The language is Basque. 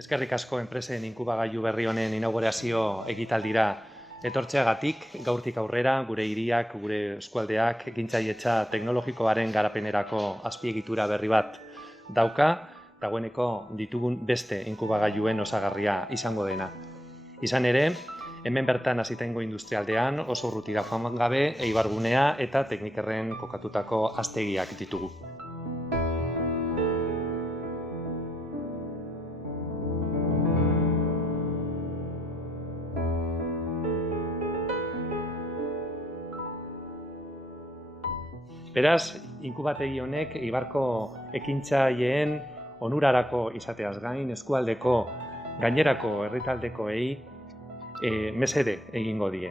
Eskerrik asko enpresen inkubagailu berri honen inaugurazio egitaldira etortzeagatik, gaurtik aurrera gure hiriak, gure eskualdeak ekintzailetza teknologikoaren garapenerako azpiegitura berri bat dauka, dagoeneko ditugun beste inkubagailuen osagarria izango dena. Izan ere, hemen bertan Azitaingo industrialdean oso urrutira joan gabe Eibargunea eta Teknikerren kokatutako haztegiak ditugu. Beraz, inkubategi honek Eibarko ekintzaileen onurarako izateaz gain, eskualdeko gainerako herritaldekoei mesede egingo die.